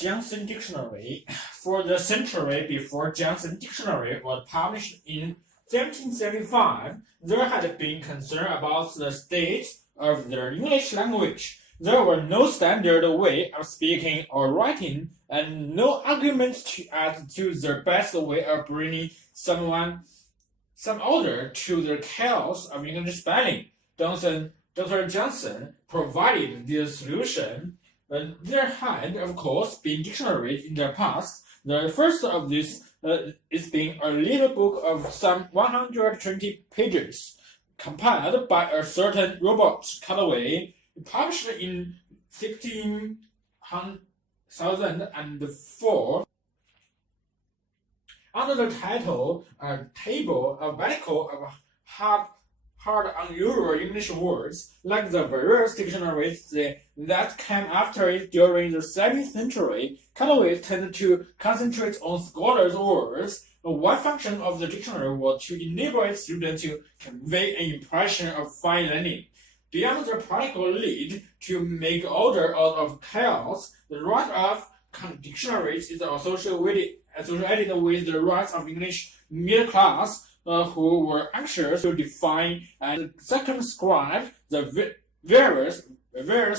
Johnson Dictionary. For the century before Johnson Dictionary was published in 1775, there had been concern about the state of the English language. There was no standard way of speaking or writing, and no arguments as to the best way of bringing some order to the chaos of English spelling. Dr. Johnson provided the solution. There had, of course, been dictionaries in the past. The first of these is being a little book of some 120 pages, compiled by a certain Robert Callaway, published in 1604 under the title "A Table of Medical of Hard Unusual English Words." Like the various dictionaries that came after it during the 17th century, Callaway tended to concentrate on scholars' words. One function of the dictionary was to enable its students to convey an impression of fine learning. Beyond the practical need to make order out of chaos, the rise of dictionaries is associated with the rise of English middle class, who were anxious to define and circumscribe the various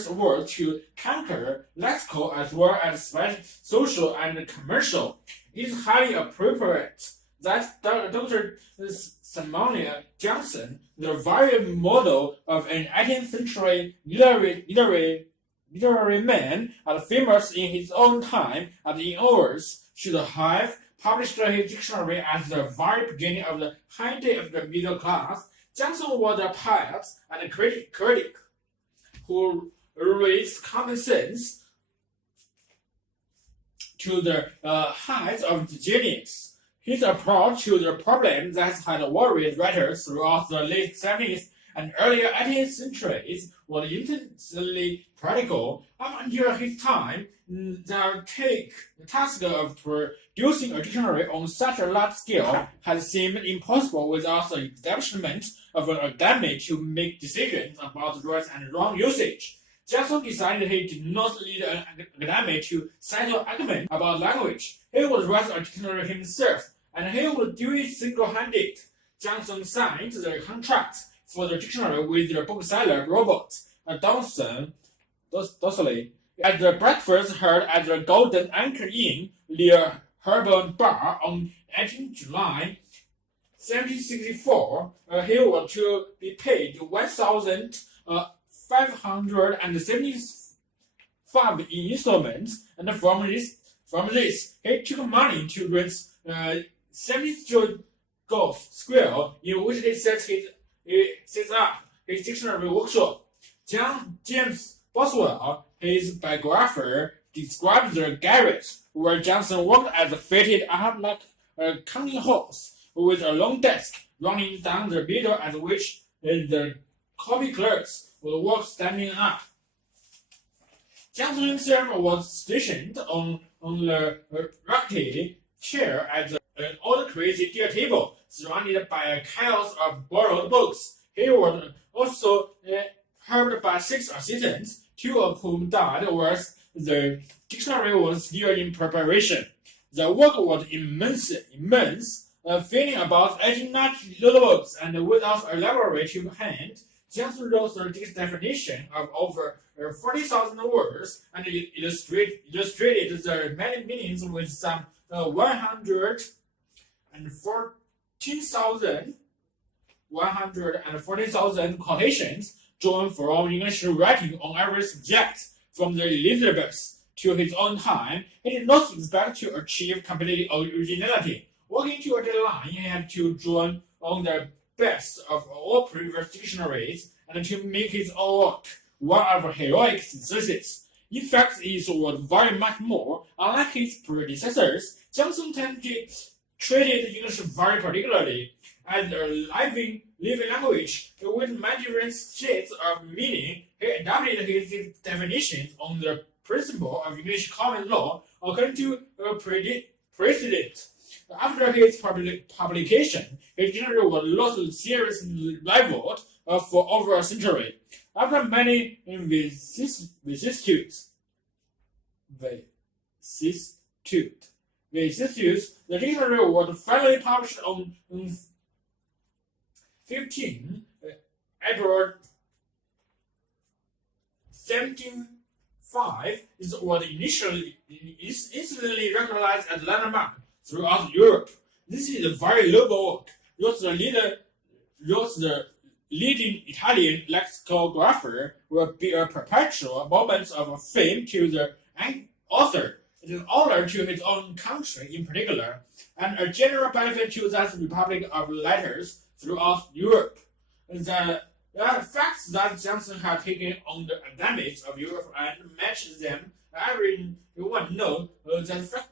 words to conquer lexical as well as social and commercial. It is highly appropriate that Dr. Samuel Johnson, the very model of an 18th century literary man and famous in his own time and in ours, should have published his dictionary at the very beginning of the heyday of the middle class. Johnson was a poet and a critic who raised common sense to the height of genius. His approach to the problem that had worried writers throughout the late 17th and earlier 18th centuries was intensely practical. Up until his time, the task of producing a dictionary on such a large scale had seemed impossible without the establishment of an academy to make decisions about right and wrong usage. Johnson decided he did not need an academy to settle arguments about language. He would write a dictionary himself, and he would do it single-handed. Johnson signed the contract for the dictionary with the bookseller Robert Dawson at the breakfast held at the Golden Anchor Inn near Holborn Bar on 18 July 1764. He was to be paid 1,575 in installments, and from this he took money to rent 73 Golf Square, in which he set up his dictionary workshop. James Boswell, his biographer, described the garret where Johnson worked as fitted up like a counting house, with a long desk running down the middle at which the copy clerks would work standing up. Johnson himself was stationed on the rickety chair at an old crazy deal table, surrounded by a chaos of borrowed books. He was also helped by 6 assistants, 2 of whom died whilst the dictionary was still in preparation. The work was immense, filling about 1,800 notebooks, and without a library to hand, Johnson wrote the definition of over 40,000 words and illustrated the many meanings with some 114,000 quotations drawn from English writing on every subject, from the Elizabeths to his own time. He did not expect to achieve complete originality. Working to a deadline, he had to draw on the best of all previous dictionaries and to make his own work one of heroic synthesis. In fact, it was very much more. Unlike his predecessors, Johnson treated English very particularly as a living language with many different shades of meaning. He adapted his definitions on the principle of English common law according to precedent. After his publication, his dictionary was lost seriously rivaled for over a century. After many vicissitudes, Institute. The dictionary was finally published on 15 April 1705. It was instantly recognized as a landmark throughout Europe. This is a very noble work. The leading Italian lexicographer will be a perpetual moment of fame to the author. It is an honor to his own country in particular, and a general benefit to the Republic of Letters throughout Europe. The facts that Johnson had taken on the academics of Europe and matched them, everyone knows that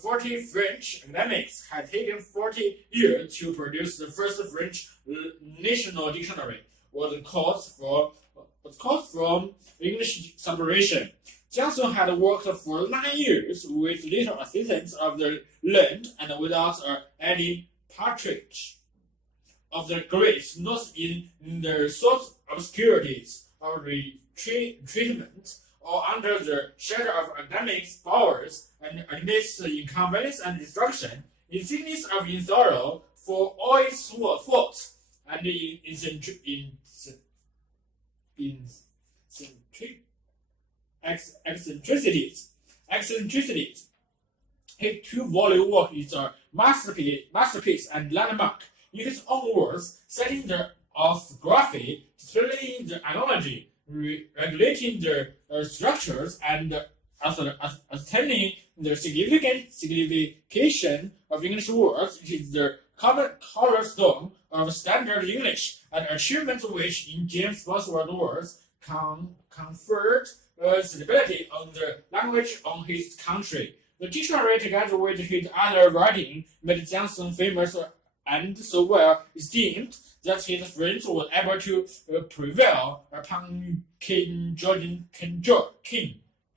40 French academics had taken 40 years to produce the first French national dictionary, was caused from English separation. Johnson had worked for 9 years with little assistance of the learned and without any patronage of the great, not in the sort obscurities of treatment or under the shadow of academic powers, and amidst the inconvenience and destruction, insignias of thorough for all its faults and eccentricities. His two-volume work is a masterpiece and landmark. In his own words, setting the orthography, displaying the analogy, regulating the structures, and ascertaining the signification of English words, it is the common cornerstone of standard English, an achievement which, in James Boswell's words, conferred stability on the language of his country. The dictionary, together with his other writing, made Johnson famous and so well esteemed that his friends were able to prevail upon King George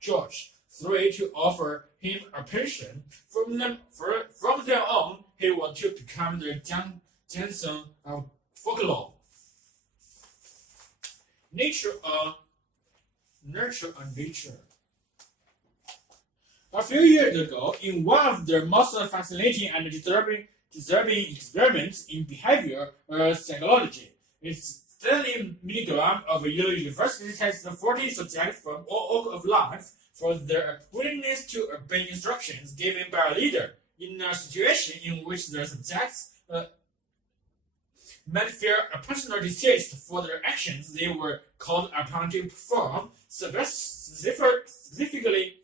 III to offer him a pension. From then on, he was to become the Johnson of folklore. Nurture and nature. A few years ago, in one of the most fascinating and disturbing experiments in behavior psychology, Stanley Milgram of Yale University tested 40 subjects from all walks of life for their willingness to obey instructions given by a leader. In a situation in which the subjects might feel a personal distaste for their actions they were called upon to perform, specifically,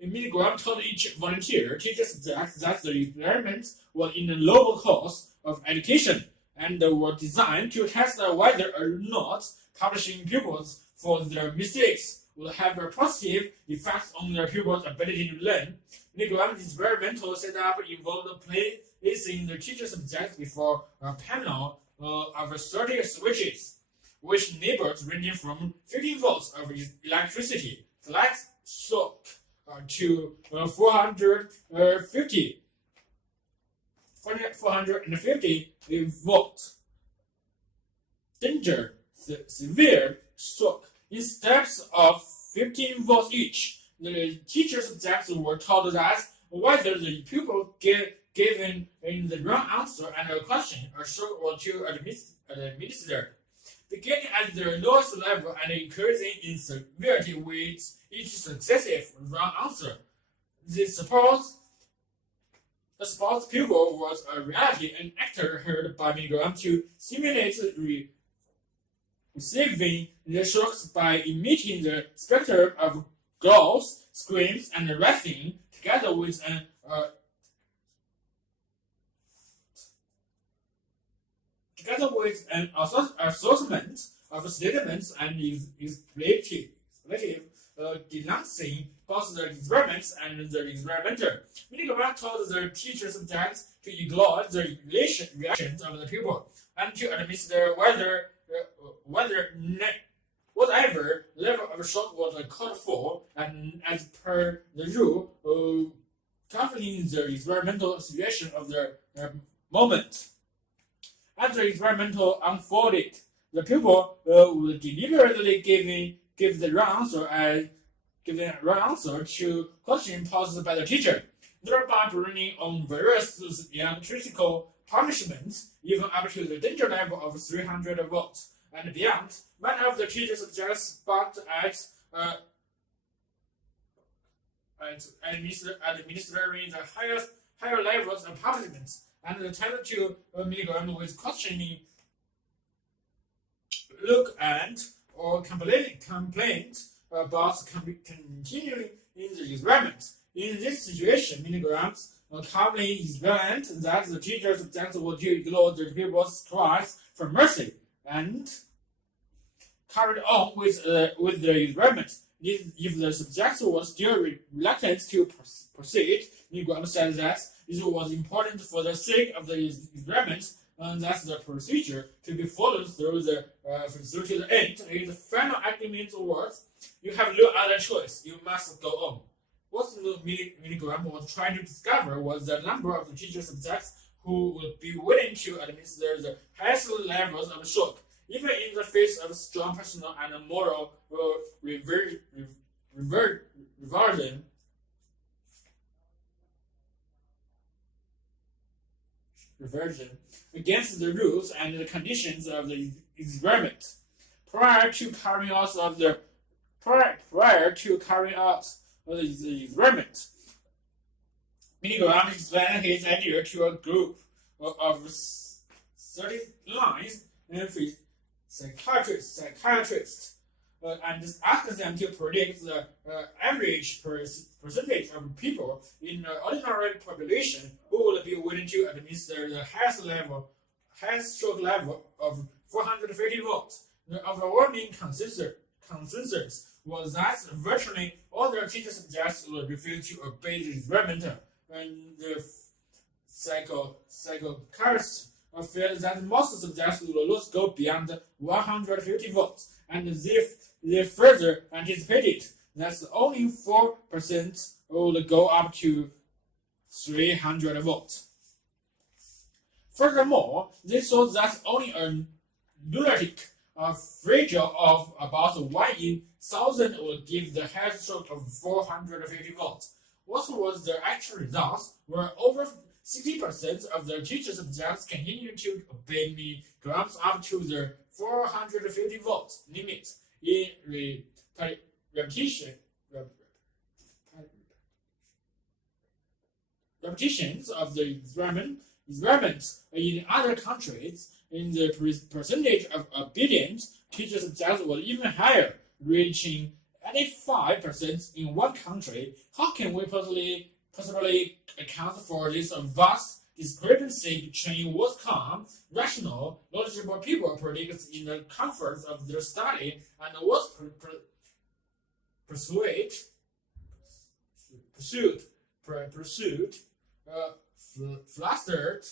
Milgram told each volunteer teacher subject that the experiment was in the noble cause of education and were designed to test whether or not punishing pupils for their mistakes would have a positive effect on their pupils' ability to learn. Milgram's experimental setup involved placing the teacher subject before a panel of 30 switches, which enabled ranging from 15 volts of electricity, flat shock, to 450 volt. Danger, severe shock in steps of 15 volts each. The teacher subjects were told that whether the pupil given in the wrong answer and a question, a shock was to administer, beginning at the lowest level and increasing in severity with each successive wrong answer. The supposed pupil was a reality, an actor hired by Milgram to simulate receiving the shocks by emitting the spectrum of growls, screams, and wrestling, together with an assortment of statements and expletive denouncing both the experiments and the experimenter. Milgram told the teacher subjects to ignore the reactions of the pupil and to administer whatever level of shock was called for, and as per the rule, governing the experimental situation of the moment. As the experimental unfolded, the pupil would deliberately give the wrong answer and giving a right answer to questions posed by the teacher, thereby bringing on various electrical punishments, even up to the danger level of 300 volts and beyond. Many of the teachers suggest but at administering the higher levels of punishments and the 10 milligram with questioning look and or complaint about continuing in the experiment. In this situation, milligrams calmly explained that the teacher subject would ignore the pupil's cries for mercy and carried on with the experiment. If the subject was still reluctant to proceed, Milgram said that it was important for the sake of the experiment and that the procedure to be followed through to the end. In the final argument words, you have no other choice. You must go on. What Milgram was trying to discover was the number of the teacher subjects who would be willing to administer the highest levels of shock, even in the face of strong personal and moral reversion against the rules and the conditions of the experiment. Prior to carrying out the experiment, Milgram explained his idea to a group of 39 psychiatrists and asked them to predict the average percentage of people in the ordinary population who would be willing to administer the highest shock level of 450 volts. The overwhelming consensus was that virtually all the teacher subjects would refuse to obey the experiment, and the psychiatrists felt that most subjects would not go beyond 150 volts, and they further anticipated that only 4% would go up to 300 volts. Furthermore, they thought that only a lunatic fragile of about 1 in 1,000 would give the head shock of 450 volts. What was the actual result? Were over 60% of the teacher subjects continued to obey milligrams up to the 450 volt limit in repetitions of the experiments in other countries. In the percentage of obedient teacher subjects was even higher, reaching 85% in one country. How can we possibly account for this vast discrepancy between what calm, rational, knowledgeable people predict in the comforts of their study and what pursued flustered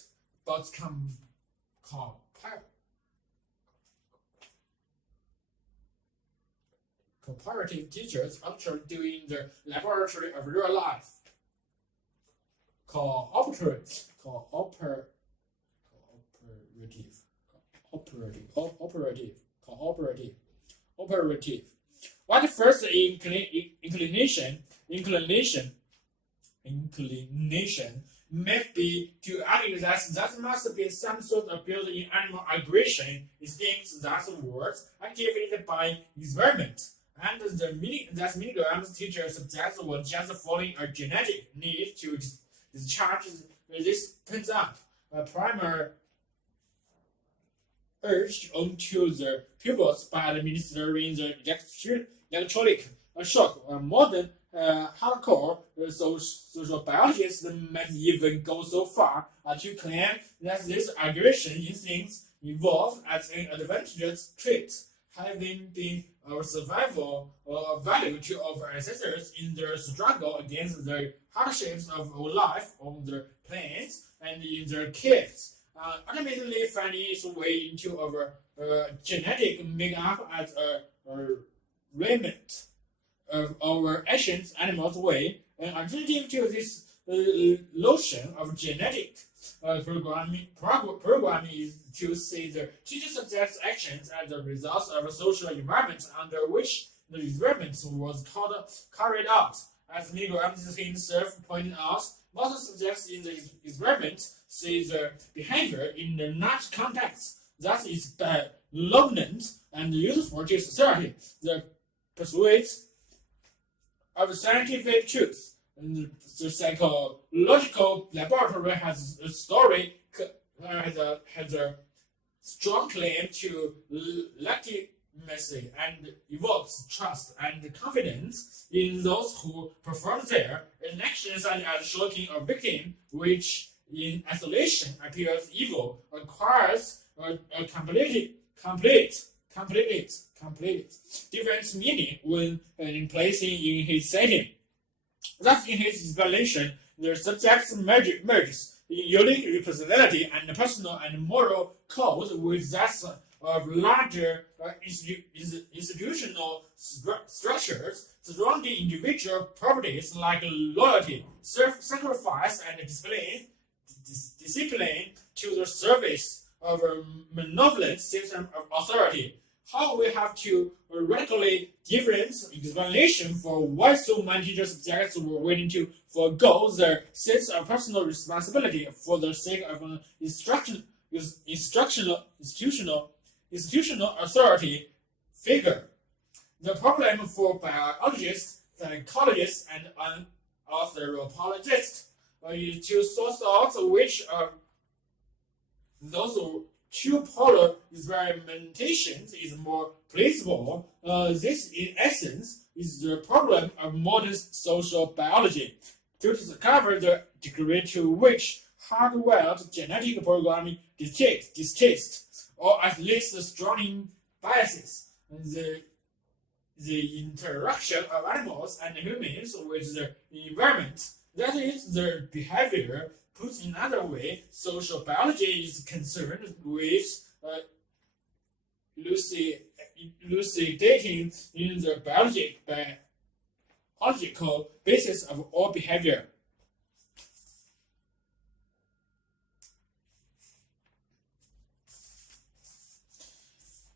but comparative teachers actually do in the laboratory of real life. Cooperative. What first inclination may be to argue that there must be some sort of built-in animal aggression instincts that words activated by experiment, and that milligrams teacher subjects were just following a genetic need to discharge this pent up primer urged onto the pupils by administering the electronic shock. Modern hardcore social biologists might even go so far to claim that these aggression instincts evolved as an advantageous trait, having been a survival value to our ancestors in their struggle against the hardships of life on the plains and in their caves, ultimately finding its way into our genetic makeup as a remnant of our ancient animals' way. An alternative to this notion of genetic programming is to see the teacher subject's actions as a result of a social environment under which the experiment was carried out. As Miguel himself pointed out, most subjects in the experiment see the behavior in the natural context that is benevolent and useful to society. The pursuit of scientific truth. The psychological laboratory has a strong claim to legitimacy and evokes trust and confidence in those who perform their actions, such as shocking a victim, which in isolation appears evil, acquires a complete different meaning when placing in his setting. Thus, in his explanation, the subject merges unique representativity and personal and moral code with that of larger institutional structures surrounding individual properties like loyalty, self-sacrifice, and discipline to the service of a benevolent system of authority. How we have to radically different explanation for why so many teacher subjects were willing to forego their sense of personal responsibility for the sake of an institutional authority figure. The problem for biologists, psychologists, and anthropologists is to sort out which of those two polar experimentations is more plausible. This, in essence, is the problem of modern social biology. To discover the degree to which hardwired genetic programming dictates, or at least strong biases, the interaction of animals and humans with the environment, that is, their behavior. Put in another way, social biology is concerned with elucidating in the biological basis of all behavior.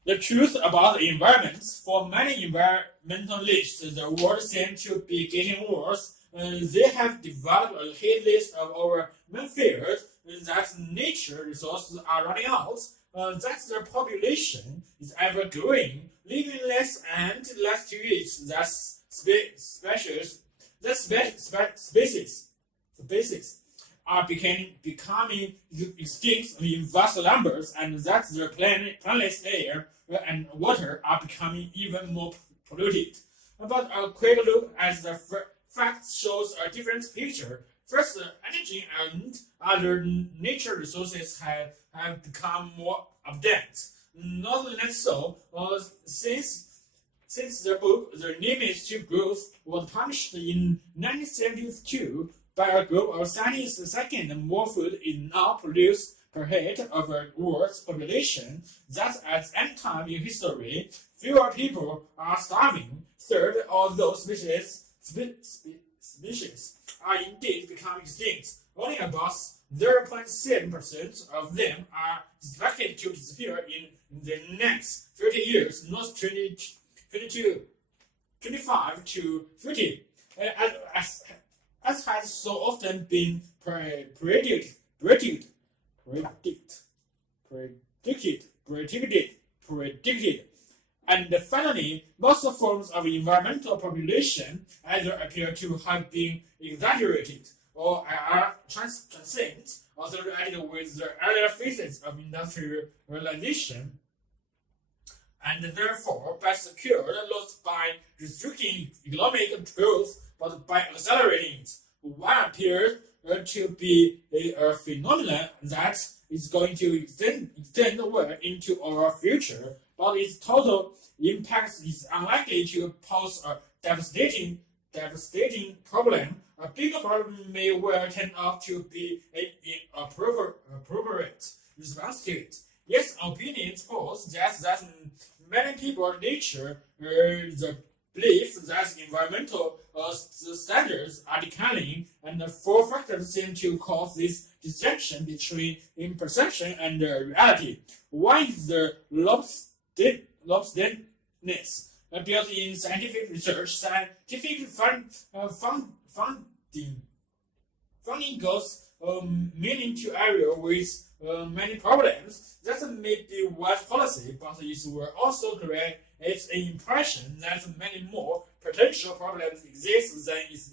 The truth about the environment. For many environmentalists, the world seems to be getting worse. They have developed a hit list of our main fears that nature resources are running out, that their population is ever growing, leaving less and less to eat, that species are becoming extinct in vast numbers, and that their planet's air and water are becoming even more polluted. But a quick look at the facts shows a different picture. First, energy and other nature resources have become more abundant. Not less so, since the book The Limit to Growth was published in 1972 by a group of scientists, second, more food is now produced per head of a world's population. That at any time in history, fewer people are starving. Third, although species are indeed becoming extinct, only about 0.7% of them are expected to disappear in the next 30 years, not 25 to 50, as has so often been predicted. And finally, most forms of environmental population either appear to have been exaggerated or are transient, associated with the earlier phases of industrialization, and therefore best secured not by restricting economic growth but by accelerating it. One appears to be a phenomenon that is going to extend well into our future, but its total impact is unlikely to pose a devastating problem. A bigger problem may well turn out to be an appropriate response to it. Yes, opinions pose that many people nature the belief that environmental standards are declining, and the four factors seem to cause this distinction between perception and reality. One is the lobstedness built-in scientific research, scientific funding goes mainly to areas with many problems. That may be wise policy, but it will also create an impression that many more potential problems exist than is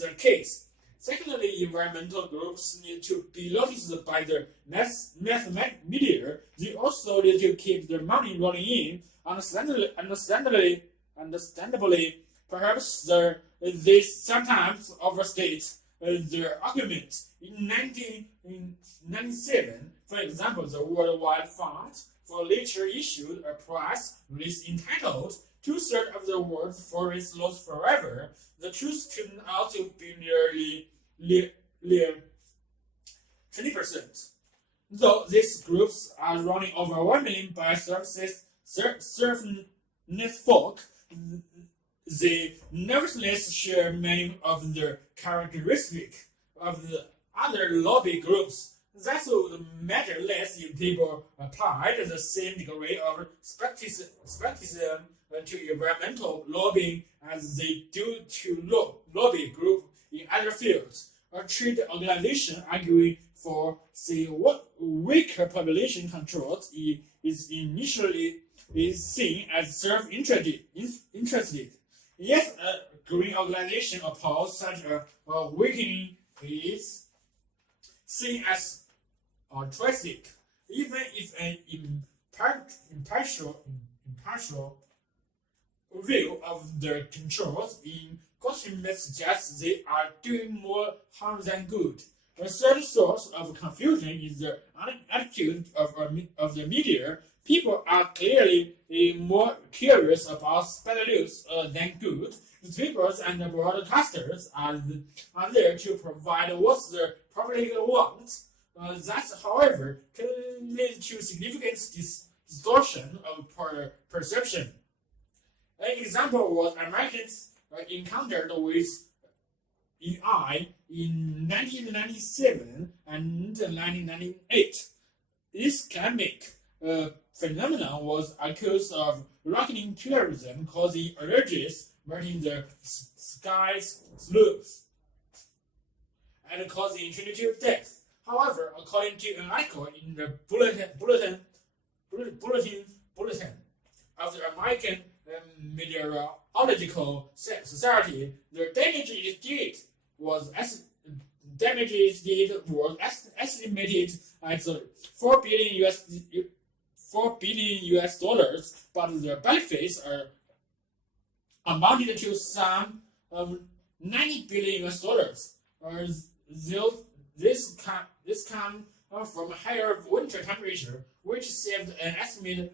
the case. Secondly, environmental groups need to be noticed by the mass media. They also need to keep their money rolling in. Understandably, perhaps they sometimes overstate their arguments. In 1997, for example, the Worldwide Fund for Nature issued a press release entitled "Two-thirds of the world's forests lost forever." The truth turned out to be nearly 20%. Though these groups are running overwhelmingly by surface folk, they nevertheless share many of the characteristics of the other lobby groups. That would matter less if people applied the same degree of skepticism to environmental lobbying as they do to lobby groups in other fields. A trade organization arguing for, say, what weaker population controls is initially seen as self-interested. Yet, a green organization opposed such a weakening is seen as altruistic, even if an impartial view of the controls in question may suggest they are doing more harm than good. A third source of confusion is the attitude of the media. People are clearly more curious about better news than good. Newspapers and broadcasters are there to provide what the public wants. That, however, can lead to significant distortion of perception. An example was Americans encountered with AI in 1997 and 1998. This climate phenomenon was accused of rocketing tourism, causing allergies, melting the skies slopes, and causing intriguing deaths. However, according to an article in the bulletin of the American Meteorological Society, the damage it did was estimated at $4 billion US dollars, but the benefits are amounted to some $90 billion US dollars. This come from higher winter temperature, which saved an estimated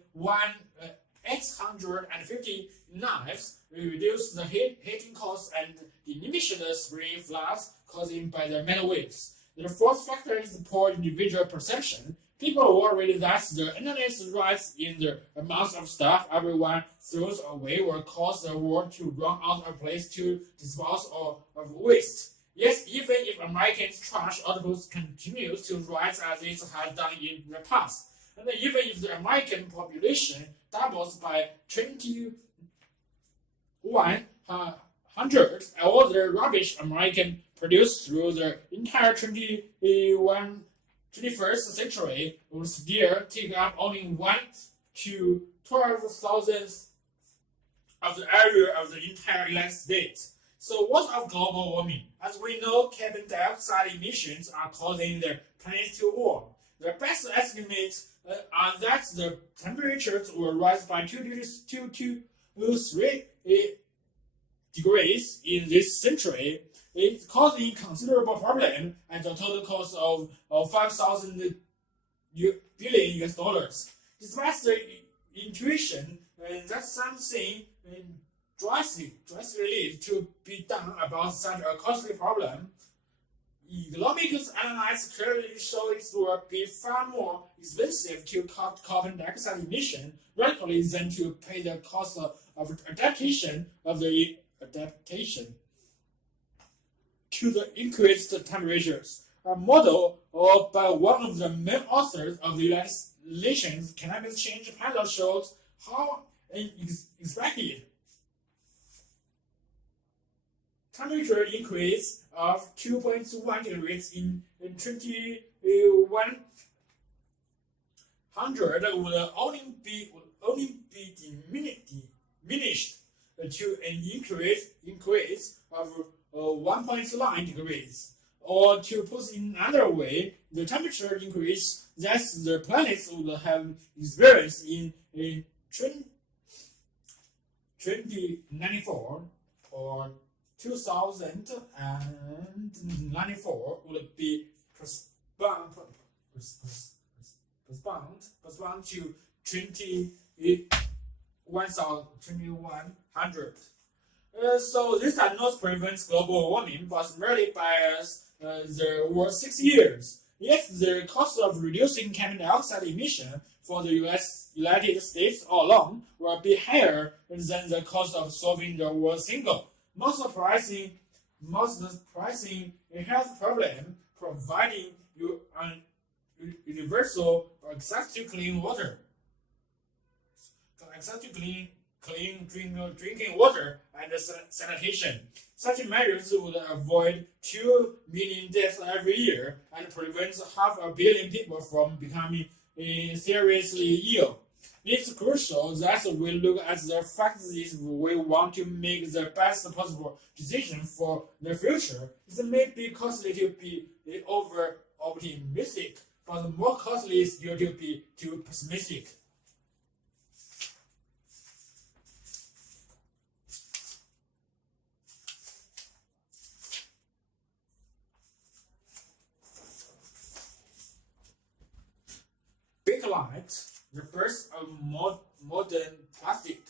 850 lives, reduced the heating costs, and diminished the spring floods caused by the metal waves. The fourth factor is the poor individual perception. People worry that the internet's rise in the amount of stuff everyone throws away will cause the world to run out of place to dispose of waste. Yes, even if Americans' trash output continues to rise as it has done in the past, and even if the American population doubles by 2100, all the rubbish Americans produce through the entire 21st century will still take up only 1 to 12,000 of the area of the entire United States. So what of global warming? As we know, carbon dioxide emissions are causing the planet to warm. The best estimates are that the temperatures will rise by 2 to 3 degrees in this century. It's causing considerable problem at a total cost of 5,000 billion US dollars. Despite the intuition that something drastically to be done about such a costly problem, economics analysts clearly show it will be far more expensive to cut carbon dioxide emission radically than to pay the cost of adaptation to the increased temperatures. A model by one of the main authors of the United Nations Climate Change Panel shows how temperature increase of 2.1 degrees in 2100 would only be diminished to an increase of 1.9 degrees. Or to put it in another way, the temperature increase that the planets would have experienced in 2094 or 2094 would be postponed to 2100. So this does not prevent global warming, but merely bias the over 6 years. Yet the cost of reducing carbon dioxide emission for the United States alone will be higher than the cost of solving the world single, most surprising health problem, providing you an universal access to clean water, drinking water and sanitation. Such measures would avoid 2 million deaths every year and prevent 500 million people from becoming seriously ill. It's crucial that we look at the fact that we want to make the best possible decision for the future. It may be costly to be over-optimistic, but more costly still to be too pessimistic. Bakelite, the birth of modern plastic.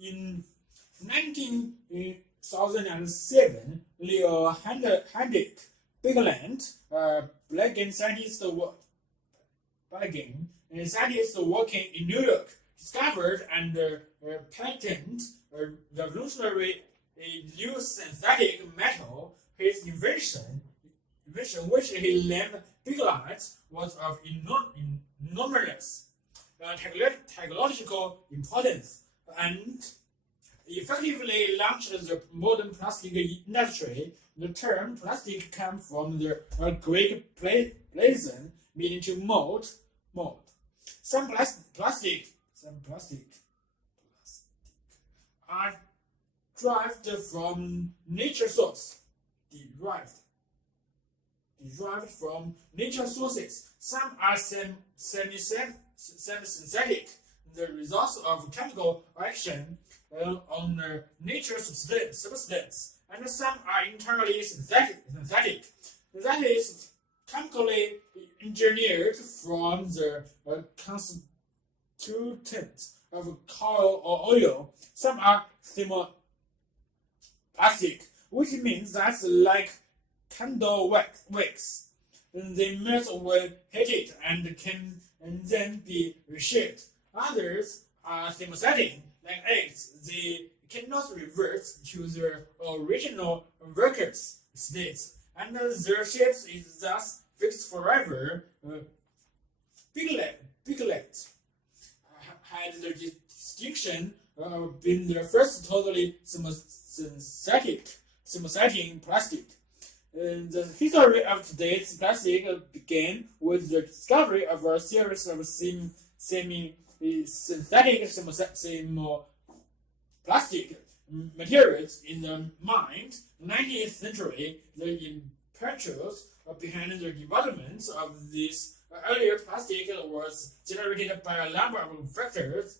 In 2007, Leo Hendrik Bakelite, Belgian scientist working in New York, discovered and patented a revolutionary new synthetic metal. His invention, which he named Bakelite, was of enormous technological importance and effectively launched the modern plastic industry. The term plastic comes from the Greek plasm, meaning to mold. Some plastic are derived from nature source. Derived from nature sources. Some are semi-synthetic, the result of chemical action on nature substance, and some are entirely synthetic. That is chemically engineered from the constituent of coal or oil. Some are thermoplastic, which means that like candle wax, they melt when heated and can then be reshaped. Others are thermostatic, like eggs. They cannot revert to their original workers' state, and their shape is thus fixed forever. Bakelite had the distinction of being the first totally synthetic plastic. The history of today's plastic began with the discovery of a series of semi-synthetic plastic materials in the mid-19th century. The impetus behind the development of this earlier plastic was generated by a number of factories,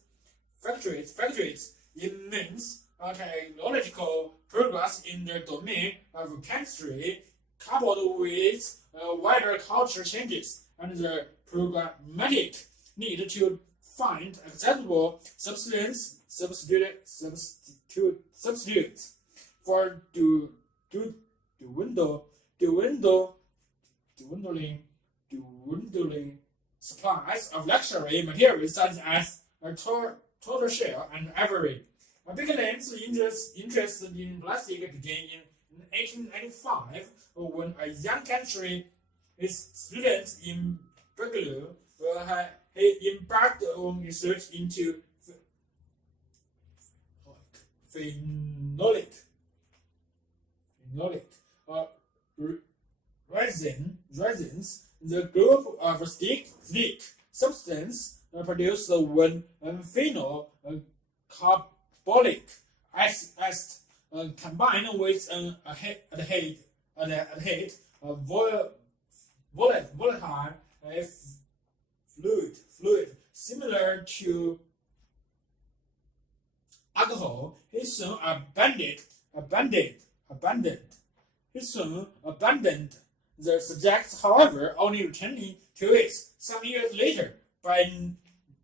immense technological progress in the domain of chemistry, coupled with wider culture changes and the programmatic need to find acceptable substitutes for dwindling supplies of luxury materials such as tortoiseshell and ivory. Bakelite's interest in plastic began in 1895 when a young chemistry student in Berkeley he embarked on research into resins, the group of stick substance produced when phenol carbolic acid combined with an aldehyde volatile fluid similar to alcohol. He soon abandoned the subject, however, only returning to it some years later. By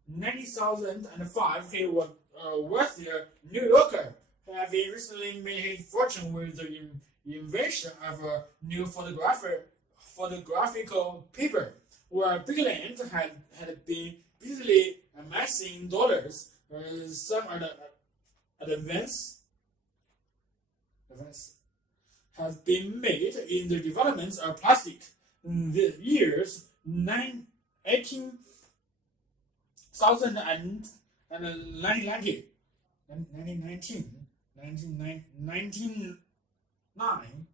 1905, he was a wealthy New Yorker, having recently made his fortune with the invention of a new photographical paper, where Bigland had been busily amassing dollars. Some advances have been made in the development of plastic. In the years 1909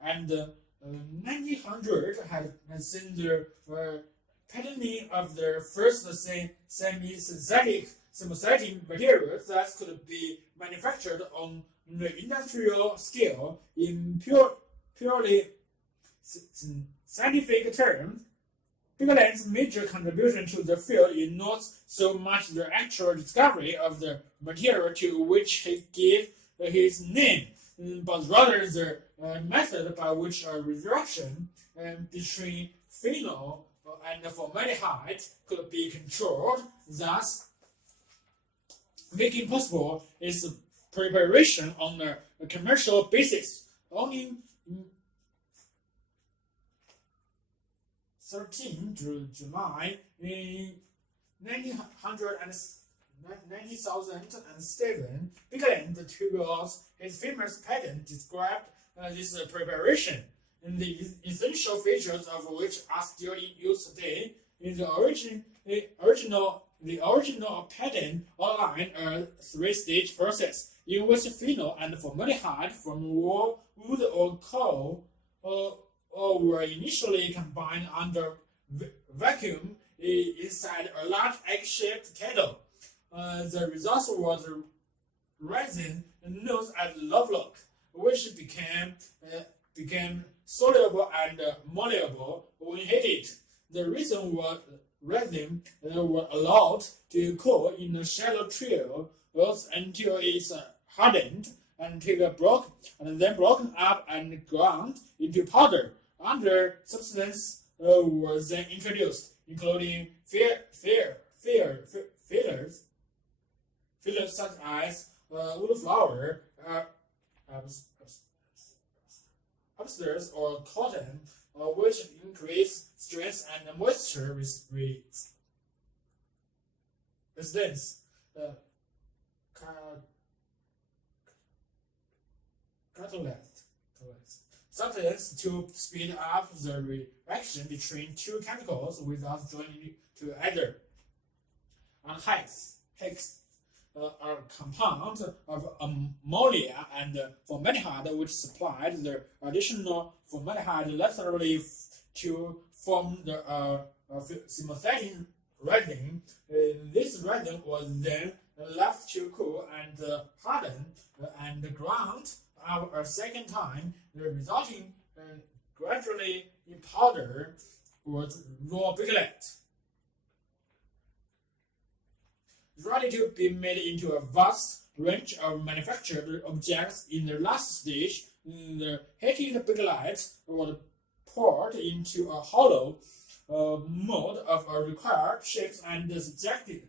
and 1900 had seen the patenting of the first semi-synthetic materials that could be manufactured on the industrial scale. In purely scientific terms, Bigland's major contribution to the field is not so much the actual discovery of the material to which he gave his name, but rather the method by which a reaction between phenol and formaldehyde could be controlled, thus making possible its preparation on a commercial basis. Only 13 July 1907, Bigland took out his famous patent described this preparation, and the essential features of which are still in use today. In the original patent outlined a three-stage process in which phenol and formaldehyde from wood or coal were initially combined under vacuum inside a large egg-shaped kettle. The result was a resin known as lovelock, which became soluble and malleable when heated. The resin was allowed to cool in a shallow trail until it's hardened and then broken up and ground into powder. Other substances were then introduced, including fillers such as wood flour, upstairs or cotton, which increase stress and moisture resistance. Catalyst substance to speed up the reaction between two chemicals without joining together. And hex are compounds of ammonia and formaldehyde, which supplied the additional formaldehyde laterally to form the synthetic resin. This resin was then left to cool and harden and ground up a second time. The resulting gradually in powder was raw Bigland, ready to be made into a vast range of manufactured objects. In the last stage, the heated Bigland was poured into a hollow mold of a required shape and subjected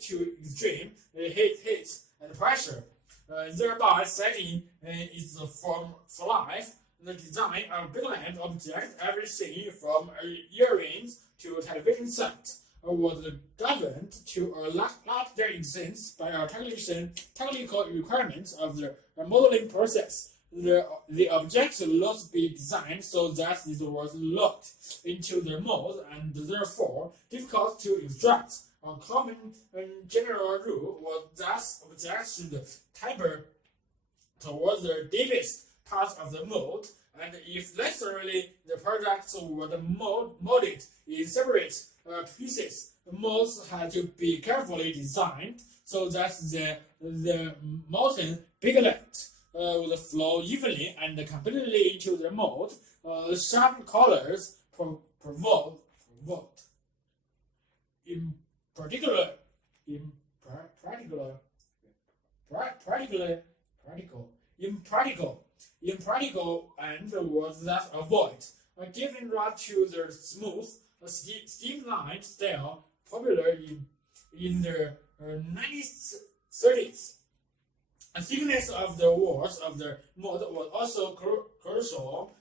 to extreme heat and pressure, thereby setting its form for life. The design of Bigland objects, everything from earrings to television set, was governed to a large extent by our technical requirements of the modeling process. The objects must be designed so that it was locked into the mold and therefore difficult to extract. A common general rule was that objects should taper towards the deepest part of the mold, and if necessarily the products were molded in separate pieces, the molds had to be carefully designed so that the molten pigment would flow evenly and completely into the mold. Sharp colors provoked. In particular, in practical, and was thus avoid giving rise to the smooth, streamlined style popular in the 1930s. The thickness of the walls of the mold was also crucial.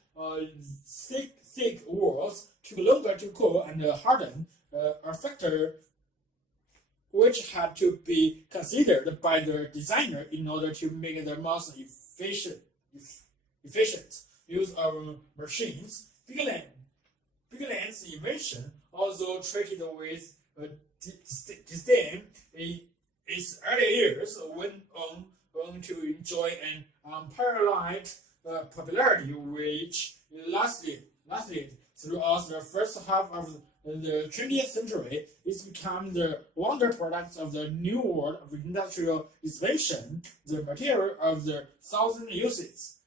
Thick walls took longer to cool and harden, a factor which had to be considered by the designer in order to make the most efficient use of machines. Pigland's invention, although treated with disdain in its early years, went on to enjoy an unparalleled popularity which lasted throughout the first half of the 20th century. It's become the wonder product of the new world of industrial expansion, the material of the thousand uses,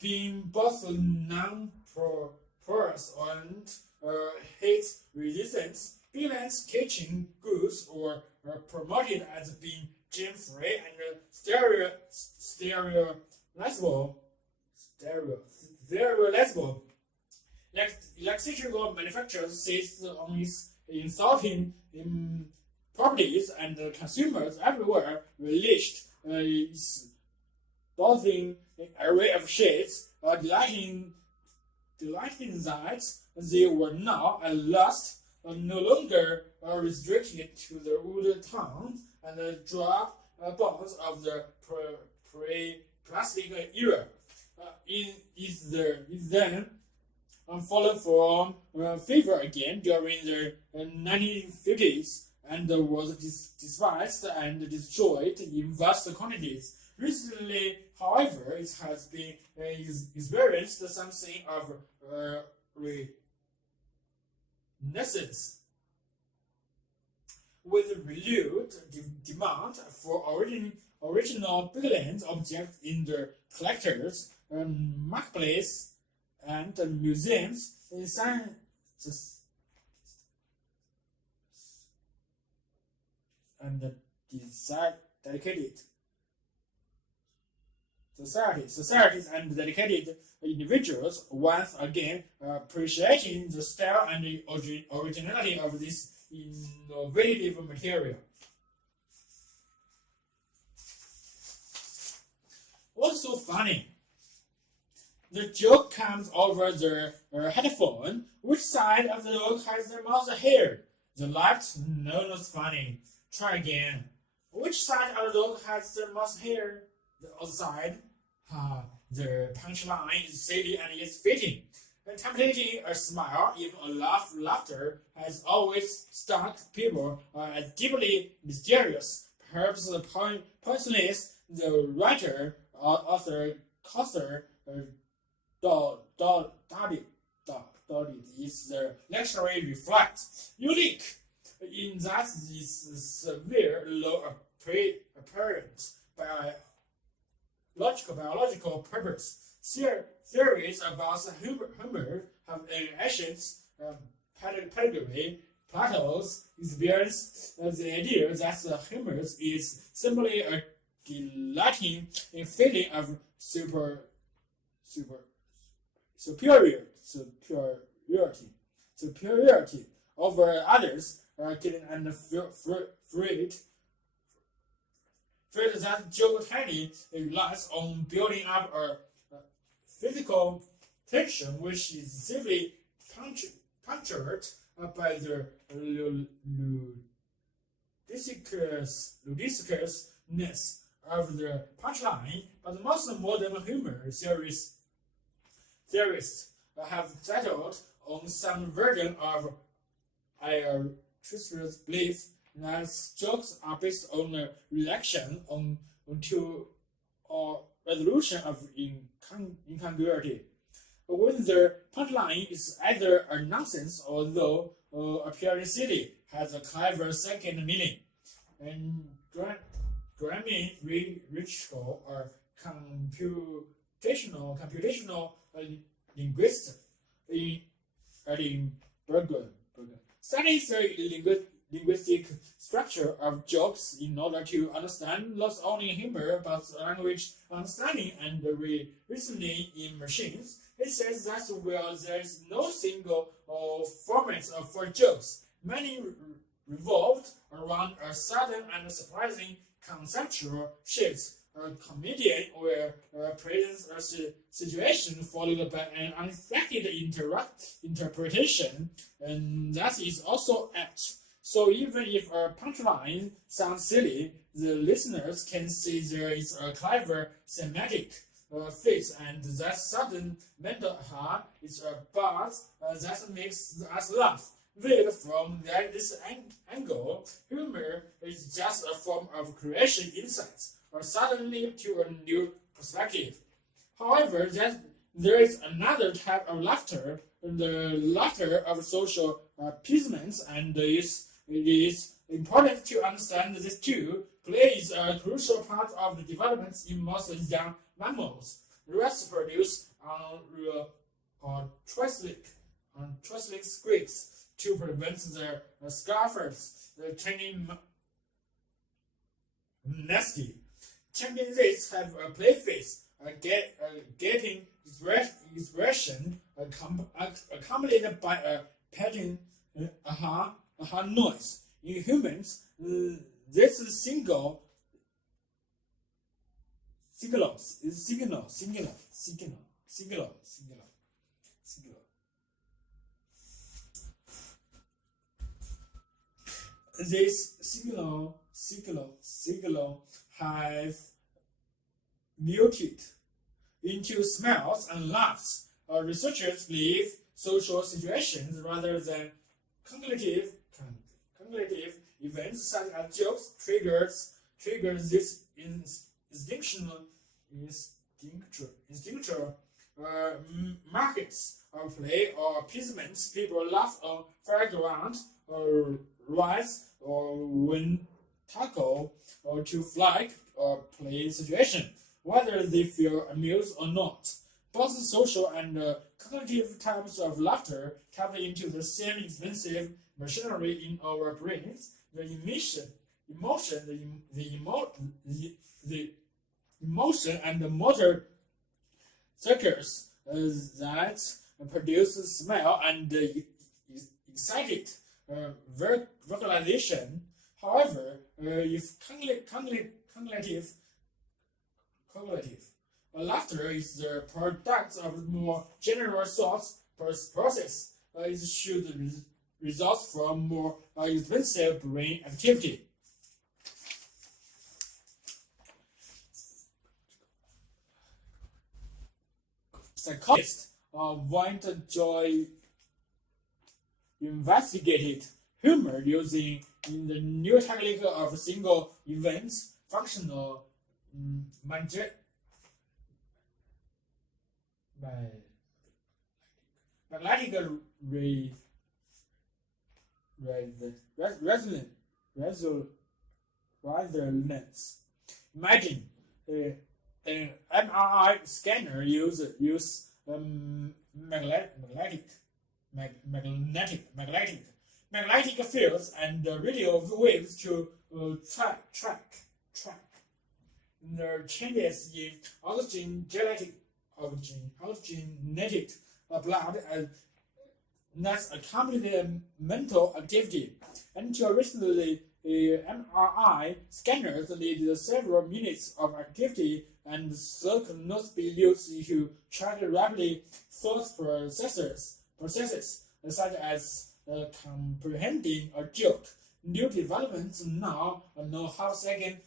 being both non-porous and heat-resistant. Pigland's kitchen goods were promoted as being germ-free and sterilizable. Electrical manufacturers seized on its insulting properties, and consumers everywhere relished its dazzling array of shades, delighting that they were now at last no longer restricted to the wood tongues and the drop bonds of the pre-plastic era. It then followed from favor again during the 1950s and was despised and destroyed in vast quantities. Recently, however, it has been experienced something of renaissance, with renewed demand for original Pigland objects in the collectors' marketplace and museums in and dedicated societies and dedicated individuals once again appreciating the style and the originality of this innovative material. What's so funny? The joke comes over the headphone. Which side of the dog has the most hair? The left? No, not funny. Try again. Which side of the dog has the most hair? The other side? The punchline is silly and it's fitting. Tempting a smile, even a laughter, has always struck people as deeply mysterious. Perhaps the pointless, the writer, author, Coster, is the lecturer reflects, unique in that this severe low apparent biological purpose. Theories about humor have an ancient pedigree. Plato's experienced the idea that the humor is simply a delighting feeling of superiority over others, killing and freed that Joe Tiny relies on building up a physical tension which is simply punctured by the ludicrousness of the punchline. But most modern humor theorists have settled on some version of Aristo's belief that jokes are based on a reaction to resolution of incongruity. When the punchline is either a nonsense or though appearing silly, has a clever second meaning. And Grammy ritual or computational linguist in Edinburgh studies the linguistic structure of jokes in order to understand not only humor but language understanding and reasoning in machines. It says that while there is no single format for jokes, many revolved around a sudden and surprising conceptual shift. A comedian will present a situation followed by an unexpected interpretation, and that is also apt. So even if a punchline sounds silly, the listeners can see there is a clever thematic fit, and that sudden mental aha is a buzz that makes us laugh. Viewed from this angle, humor is just a form of creation insights, or suddenly to a new perspective. However, there is another type of laughter, the laughter of social appeasement, and it is important to understand this too plays a crucial part of the development in most young mammals. Rats produce tricyclic squeaks to prevent their scarfers turning nasty. Chimpanzees have a play face, getting expression accompanied by a patting aha noise. In humans, this signal. This signal have muted into smiles and laughs. Researchers believe social situations rather than cognitive events such as jokes trigger this instinctual markets of play or appeasement. People laugh on fairground or rise or win tackle or to flag or play situation, whether they feel amused or not. Both social and cognitive types of laughter tap into the same expensive machinery in our brains. The emotion and the motor circuits that produce smile and excited vocalization. However, if cognitive laughter is the product of more general thought process, it should result from more expensive brain activity. Psychologists Vint Joy investigated humor using in the new technique of single events functional magnetic resonance. Imagine an MRI scanner use magnetic fields and radio waves to track the changes in oxygenated blood and that's accompanied mental activity. Until recently, MRI scanners needed several minutes of activity and so could not be used to track rapidly thought processes such as comprehending a joke. New developments now know half-second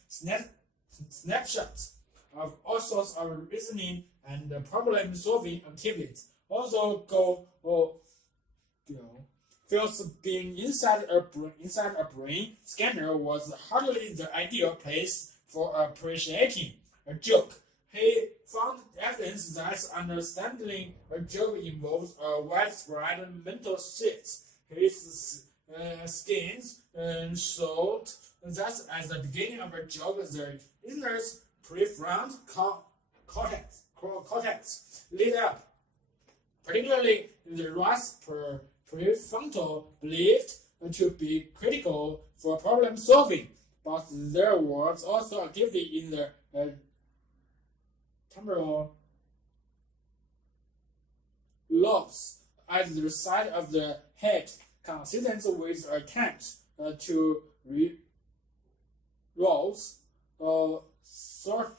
snapshots of all sorts of reasoning and problem-solving activities. Also, feels being inside a brain scanner was hardly the ideal place for appreciating a joke. he found evidence that understanding a joke involves a widespread mental shift. His schemes showed that at the beginning of a joke, the listener's prefrontal cortex lit up, particularly the right prefrontal believed to be critical for problem solving, but there was also activity in the temporal lobes at the side of the head, consistent with attempts to rouse stored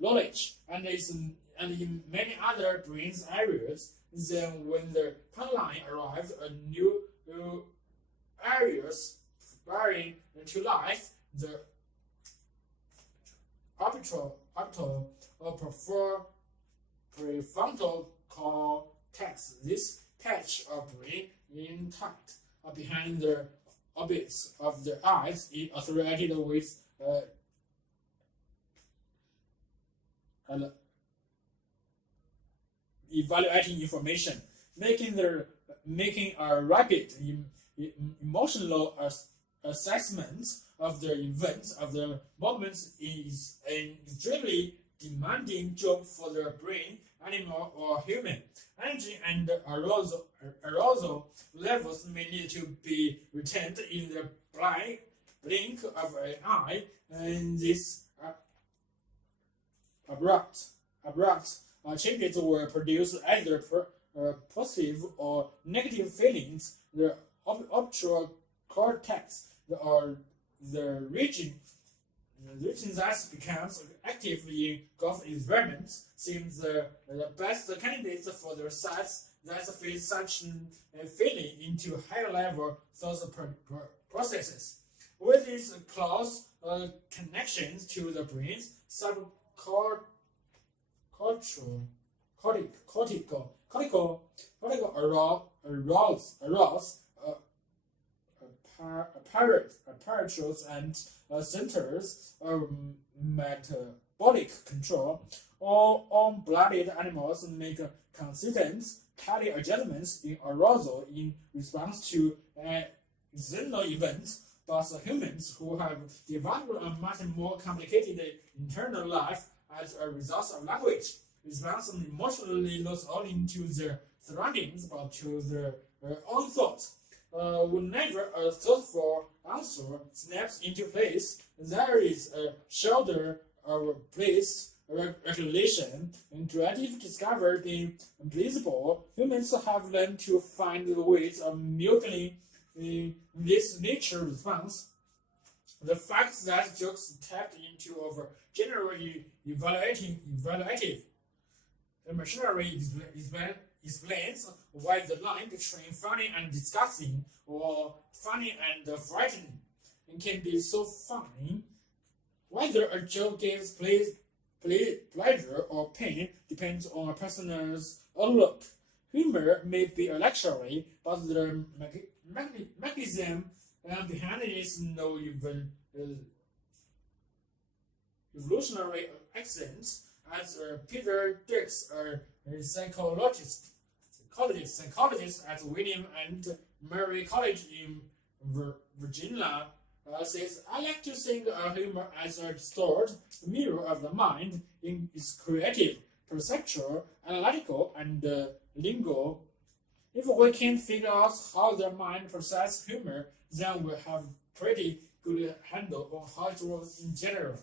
knowledge, and in many other brain areas. Then, when the timeline arrived, a new areas spurring to life, the prefrontal cortex, this patch of brain intact behind the orbits of the eyes, is associated with evaluating information, making a rapid emotional assessment of the events of the moments is an extremely demanding job for the brain, animal or human. Energy and arousal levels may need to be retained in the blink of an eye, and this abrupt changes will produce either positive or negative feelings. The optical cortex or the region that becomes active in golf experiments seems the best candidate for the sites that feed such a feeling into higher level thought processes. With these close connections to the brain's subcortical arouse apparatus and centers of metabolic control. All on-blooded animals make consistent, tiny adjustments in arousal in response to external events, but humans who have developed a much more complicated internal life as a result of language response emotionally not only to their surroundings but to their own thoughts. Whenever a thoughtful answer snaps into place, there is a shoulder of place recognition and creative discovery being visible. Humans have learned to find ways of mutilating this nature response. The fact that jokes tapped into our general evaluative machinery explains why the line between funny and disgusting or funny and frightening can be so fine. Whether a joke gives pleasure or pain depends on a person's outlook. Humor may be a luxury, but the mechanism behind it is no evolutionary accident. As Peter Dix, a psychologist at William and Mary College in Virginia, says, I like to think of humor as a distorted mirror of the mind in its creative, perceptual, analytical, and lingo. If we can figure out how the mind processes humor, then we'll have pretty good handle on how it works in general.